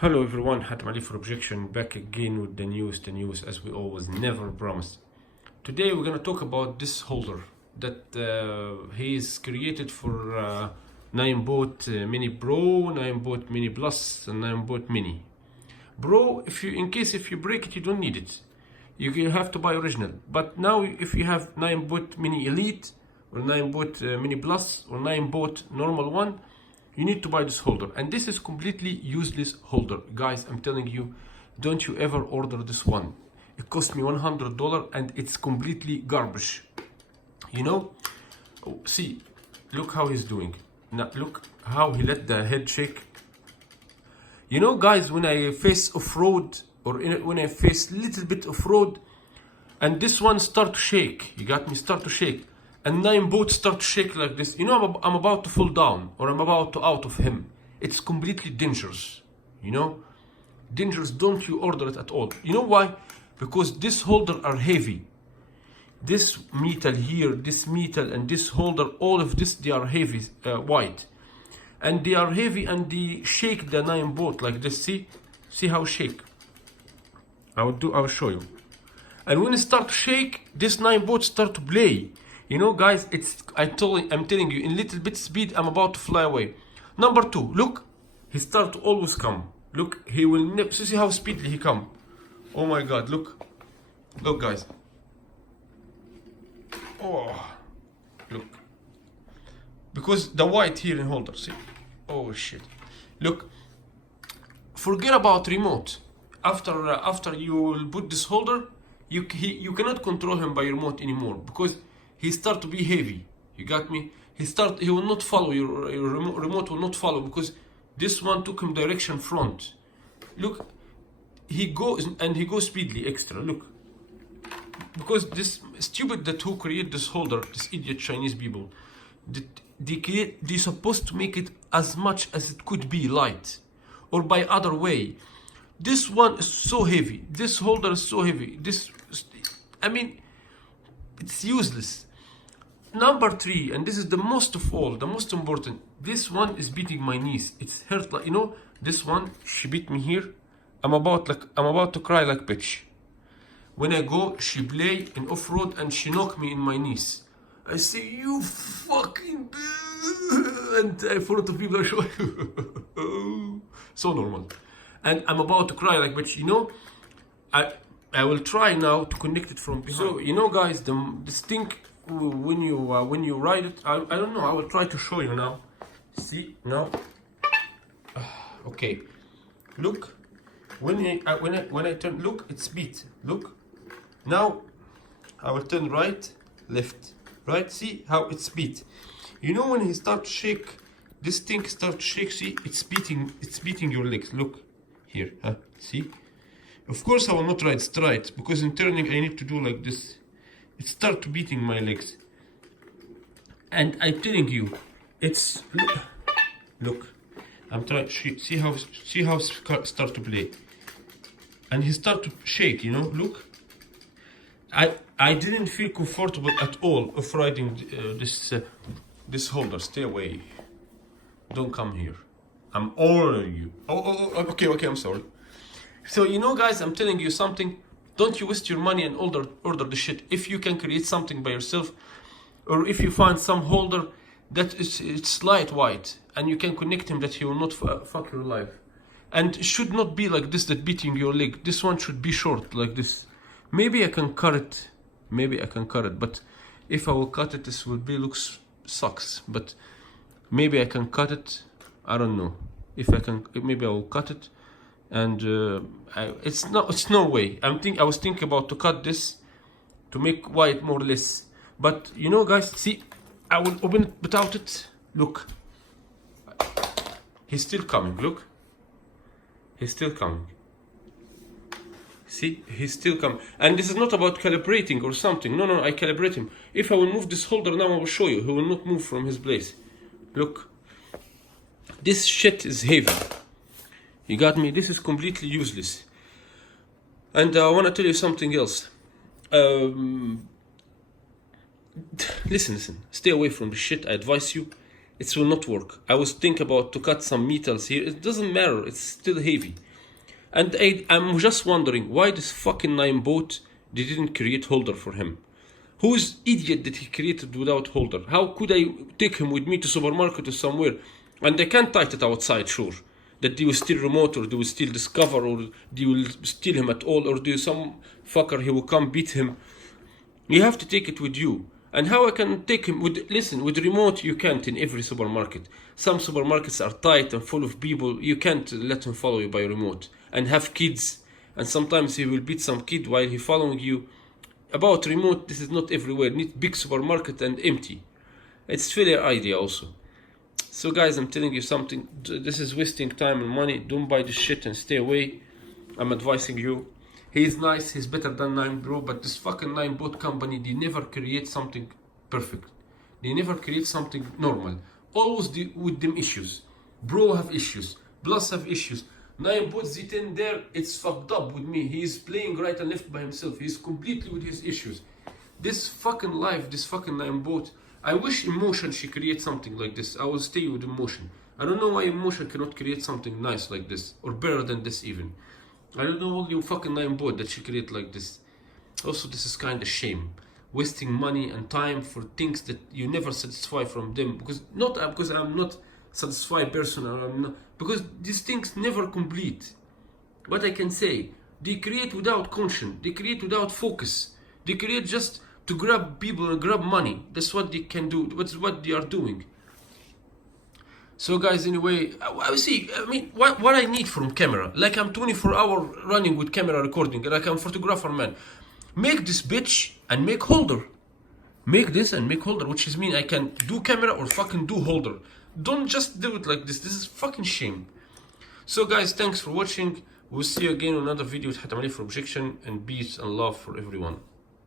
Hello everyone, Hatem for Objection, back again with the news as we always never promise. Today we're gonna talk about this holder that he is created for Ninebot Mini Pro, Ninebot Mini Plus, and Ninebot Mini. Pro, if you break it, you don't need it. You have to buy original. But now, if you have Ninebot Mini Elite or Ninebot Mini Plus or Ninebot normal one, you need to buy this holder, and this is completely useless holder, guys. I'm telling you, don't you ever order this one. It cost me $100 and it's completely garbage. You know, see, look how he's doing now. Look how he let the head shake. You know, guys, when I face off-road or when I face little bit off-road and this one start to shake, you got me, start to shake, and Ninebot start to shake like this, you know, I'm about to fall down or I'm about to out of him. It's completely dangerous, you know, dangerous. Don't you order it at all. You know why? Because this holder are heavy. This metal here, this metal and this holder, all of this, they are heavy, white, and they are heavy and they shake the Ninebot like this. See how shake. I will show you. And when it start to shake, this Ninebot start to play. You know, guys, I'm telling you, in little bit speed, I'm about to fly away. Number two, look, he start to always come. Look, he will never, see how speedily he come. Oh my God, look, guys. Oh, look, because the white here in holder, see. Oh shit, look. Forget about remote. After you will put this holder, you cannot control him by remote anymore, because he start to be heavy. You got me? He will not follow your remote will not follow, because this one took him direction front. Look, he goes speedily extra. Look, because this stupid that who create this holder, this idiot Chinese people, they supposed to make it as much as it could be light, or by other way. This one is so heavy. This holder is so heavy. I mean, it's useless. Number three, and this is the most of all, the most important. This one is beating my knees. It's hurt, like, you know. This one, she beat me here. I'm about to cry like bitch. When I go, she play in off road and she knock me in my knees. I say, you fucking, and I follow the people I show. So normal. And I'm about to cry like bitch. You know, I will try now to connect it from behind. So, you know, guys, this thing, when you ride it, I don't know, I will try to show you now. See now. Okay, look, when I turn, look, it's beat. Look, now I will turn right, left, right. See how it's beat. You know, when he start to shake, this thing start to shake. See, it's beating your legs. Look here, huh? See. Of course, I will not ride straight, because in turning I need to do like this. It start beating my legs, and I'm telling you, it's look. I'm trying. See how start to play, and he start to shake. You know, look. I didn't feel comfortable at all of riding this holder. Stay away. Don't come here. I'm ordering you. Okay. I'm sorry. So, you know, guys, I'm telling you something. Don't you waste your money and order the shit. If you can create something by yourself, or if you find some holder that it's lightweight and you can connect him, that he will not fuck your life. And it should not be like this, that beating your leg. This one should be short like this. Maybe I can cut it. But if I will cut it, this will be looks sucks. But maybe I can cut it. I don't know. If I can, maybe I will cut it. And it's no way. I was thinking about to cut this to make white more or less. But you know, guys, see, I will open it without it. Look, he's still coming. Look, he's still coming. See, he's still coming. And this is not about calibrating or something. No, I calibrate him. If I will move this holder now, I will show you. He will not move from his place. Look, this shit is heavy. You got me? This is completely useless. And I want to tell you something else. Listen. Stay away from the shit. I advise you. It will not work. I was thinking about to cut some metals here. It doesn't matter. It's still heavy. And I'm just wondering why this fucking Ninebot, they didn't create holder for him. Who's idiot that he created without holder? How could I take him with me to supermarket or somewhere? And they can't type it outside, sure. That they will steal remote, or they will steal discover, or they will steal him at all, or do some fucker he will come beat him. You have to take it with you. And how I can take him with, listen, with remote you can't in every supermarket. Some supermarkets are tight and full of people. You can't let him follow you by remote. And have kids. And sometimes he will beat some kid while he following you. About remote, this is not everywhere. Need big supermarket and empty. It's failure idea also. So guys, I'm telling you something. This is wasting time and money. Don't buy this shit and stay away. I'm advising you. He's nice, he's better than Ninebot, but this fucking Ninebot company, they never create something perfect. They never create something normal. Always with them issues. Bro have issues. Plus have issues. Ninebot Z10 there, it's fucked up with me. He's playing right and left by himself. He's completely with his issues. This fucking life, this fucking Ninebot, I wish Emotion she create something like this. I will stay with Emotion. I don't know why Emotion cannot create something nice like this, or better than this even. I don't know all you fucking Ninebot that she create like this. Also, this is kind of shame. Wasting money and time for things that you never satisfy from them. Because I'm not satisfied person, or I'm not, because these things never complete. What I can say, they create without conscience. They create without focus. They create just to grab people and grab money. That's what they can do. That's what they are doing. So guys, anyway, I mean, what I need from camera, like I'm 24-hour running with camera recording, like I'm photographer, man. Make this bitch and make holder. Make this and make holder, which is mean I can do camera or fucking do holder. Don't just do it like this. This is fucking shame. So guys, thanks for watching. We'll see you again on another video with Hatem for Objection, and peace and love for everyone.